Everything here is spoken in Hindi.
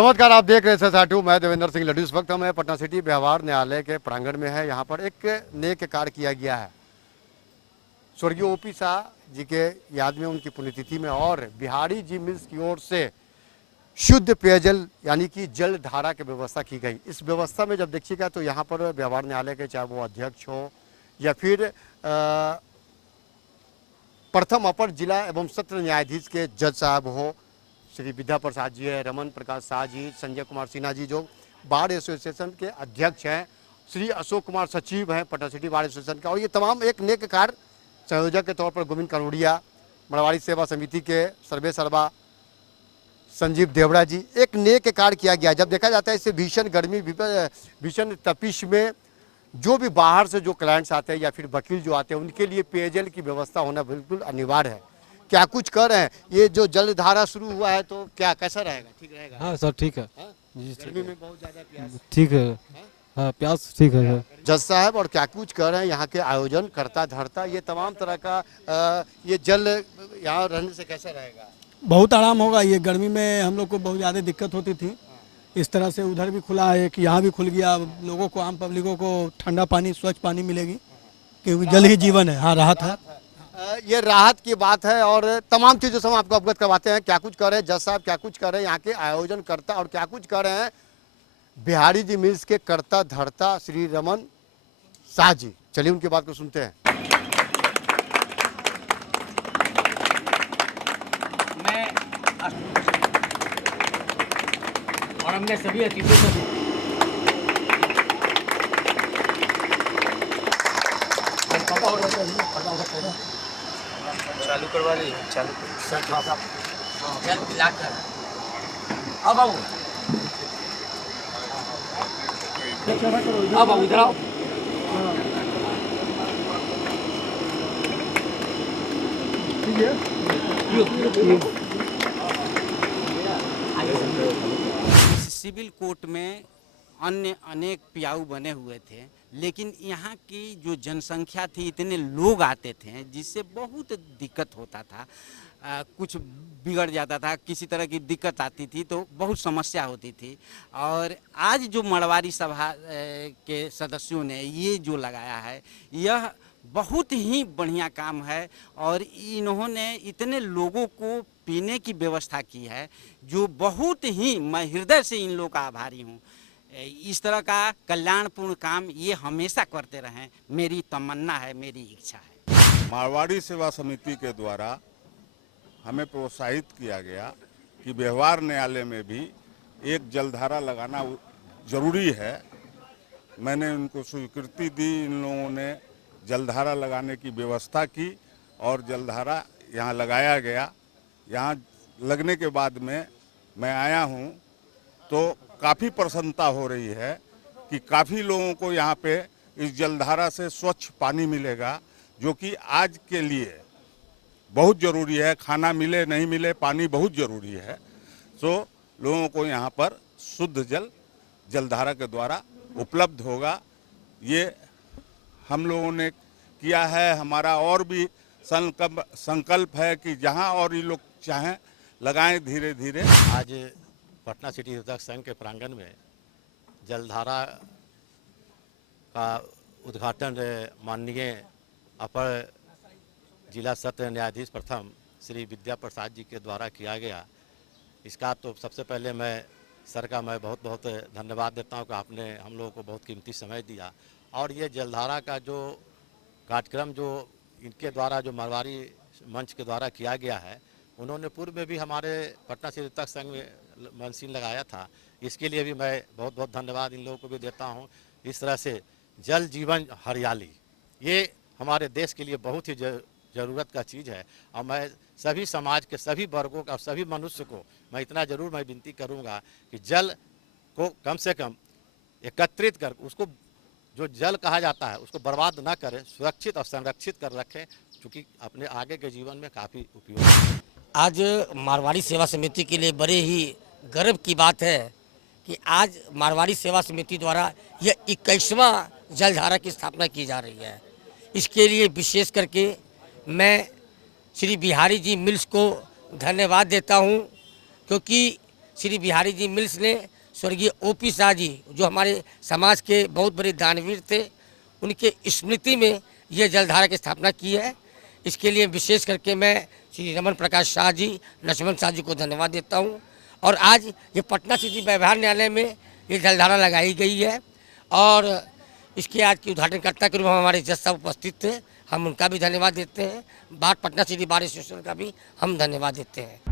नमस्कार, आप देख रहे हैं SR2। मैं देवेंद्र सिंह लड्डू। इस वक्त हम पटना सिटी व्यवहार न्यायालय के प्रांगण में है। यहाँ पर एक नेक कार्य किया गया है स्वर्गीय OP शाह जी के याद में, उनकी पुण्यतिथि में, और बिहारी जी मिल्स की ओर से शुद्ध पेयजल यानी कि जल धारा की व्यवस्था की गई। इस व्यवस्था में जब देखिएगा तो यहाँ पर व्यवहार न्यायालय के, चाहे वो अध्यक्ष हो या फिर प्रथम अपर जिला एवं सत्र न्यायाधीश के जज साहब हो, श्री विद्या प्रसाद जी है, रमन प्रकाश शाह जी, संजय कुमार सिन्हा जी जो बार एसोसिएशन के अध्यक्ष हैं, श्री अशोक कुमार सचिव हैं पटना सिटी बार एसोसिएशन का, और ये तमाम एक नेक कार्य संयोजक के तौर पर गोविंद करोड़िया, मड़वाड़ी सेवा समिति के सर्वे सर्वा संजीव देवड़ा जी, एक नेक कार्य किया गया। जब देखा जाता है इससे भीषण गर्मी, भीषण तपिश में जो भी बाहर से जो क्लाइंट्स आते हैं या फिर वकील जो आते हैं, उनके लिए पेयजल की व्यवस्था होना बिल्कुल अनिवार्य है। क्या कुछ कर रहे हैं? ये जो जल धारा शुरू हुआ है तो क्या कैसा रहेगा? ठीक रहेगा? हाँ सर, ठीक है। हाँ? जी गर्मी में बहुत ज़्यादा प्यास, ठीक है। हाँ, प्यास ठीक है सर। जज साहब, और क्या कुछ कर रहे हैं यहाँ के आयोजन करता धरता, ये तमाम तरह का ये जल यहाँ रहने से कैसा रहेगा? बहुत आराम होगा। ये गर्मी में हम लोग को बहुत ज़्यादा दिक्कत होती थी। इस तरह से उधर भी खुला है कि यहाँ भी खुल गया। लोगों को, आम पब्लिकों को ठंडा पानी, स्वच्छ पानी मिलेगी, क्योंकि जल ही जीवन है। हाँ, राहत है। ये राहत की बात है और तमाम चीज़ों से हम आपको अवगत करवाते हैं। क्या कुछ कर रहे हैं जज साहब, क्या कुछ कर रहे हैं यहाँ के आयोजन करता, और क्या कुछ कर रहे हैं बिहारी जी मिल्स के करता धरता श्री रमन शाह जी। चलिए उनकी बात को सुनते हैं। मैं और हमने सभी अतिथियों को चालू करवा ली, चालू कर। अब आओ, अब आओ, इधर आओ। सिविल कोर्ट में अन्य अनेक पियाऊ बने हुए थे, लेकिन यहाँ की जो जनसंख्या थी, इतने लोग आते थे जिससे बहुत दिक्कत होता था। कुछ बिगड़ जाता था, किसी तरह की दिक्कत आती थी तो बहुत समस्या होती थी। और आज जो मड़वाड़ी सभा के सदस्यों ने ये जो लगाया है, यह बहुत ही बढ़िया काम है। और इन्होंने इतने लोगों को पीने की व्यवस्था की है जो बहुत ही, मैं हृदय से इन लोगों का आभारी हूँ। इस तरह का कल्याणपूर्ण काम ये हमेशा करते रहें, मेरी तमन्ना है, मेरी इच्छा है। मारवाड़ी सेवा समिति के द्वारा हमें प्रोत्साहित किया गया कि व्यवहार न्यायालय में भी एक जलधारा लगाना जरूरी है। मैंने उनको स्वीकृति दी, इन लोगों ने जलधारा लगाने की व्यवस्था की और जलधारा यहाँ लगाया गया। यहाँ लगने के बाद में मैं आया हूँ तो काफ़ी प्रसन्नता हो रही है कि काफ़ी लोगों को यहाँ पे इस जलधारा से स्वच्छ पानी मिलेगा, जो कि आज के लिए बहुत ज़रूरी है। खाना मिले नहीं मिले, पानी बहुत ज़रूरी है। तो लोगों को यहाँ पर शुद्ध जल जलधारा के द्वारा उपलब्ध होगा। ये हम लोगों ने किया है। हमारा और भी संकल्प है कि जहाँ और ये लोग चाहें लगाएं धीरे धीरे। आज पटना सिटी विधायक संघ के प्रांगण में जलधारा का उद्घाटन माननीय अपर जिला सत्र न्यायाधीश प्रथम श्री विद्या प्रसाद जी के द्वारा किया गया। इसका तो सबसे पहले मैं सर का मैं बहुत बहुत धन्यवाद देता हूँ कि आपने हम लोगों को बहुत कीमती समय दिया। और ये जलधारा का जो कार्यक्रम जो इनके द्वारा, जो मरवाड़ी मंच के द्वारा किया गया है, उन्होंने पूर्व में भी हमारे पटना सिटी विधायक संघ में मशीन लगाया था। इसके लिए भी मैं बहुत बहुत धन्यवाद इन लोगों को भी देता हूँ। इस तरह से जल जीवन हरियाली, ये हमारे देश के लिए बहुत ही ज़रूरत का चीज़ है। और मैं सभी समाज के सभी वर्गों का, सभी मनुष्य को मैं इतना ज़रूर मैं विनती करूँगा कि जल को कम से कम एकत्रित कर, उसको जो जल कहा जाता है उसको बर्बाद ना करें, सुरक्षित और संरक्षित कर रखें, क्योंकि अपने आगे के जीवन में काफ़ी उपयोग है। आज मारवाड़ी सेवा समिति के लिए बड़े ही गर्व की बात है कि आज मारवाड़ी सेवा समिति द्वारा यह 21वां जलधारा की स्थापना की जा रही है। इसके लिए विशेष करके मैं श्री बिहारी जी मिल्स को धन्यवाद देता हूं, क्योंकि श्री बिहारी जी मिल्स ने स्वर्गीय ओपी शाह जी जो हमारे समाज के बहुत बड़े दानवीर थे, उनके स्मृति में यह जलधारा की स्थापना की है। इसके लिए विशेष करके मैं श्री रमन प्रकाश शाह जी, लक्ष्मण शाह जी को धन्यवाद देता हूँ। और आज ये पटना सिटी व्यवहार न्यायालय में ये जलधारा लगाई गई है और इसके आज की उद्घाटनकर्ता के रूप में हमारे जज साहब उपस्थित थे, हम उनका भी धन्यवाद देते हैं। पटना सिटी बार एसोसिएशन का भी हम धन्यवाद देते हैं।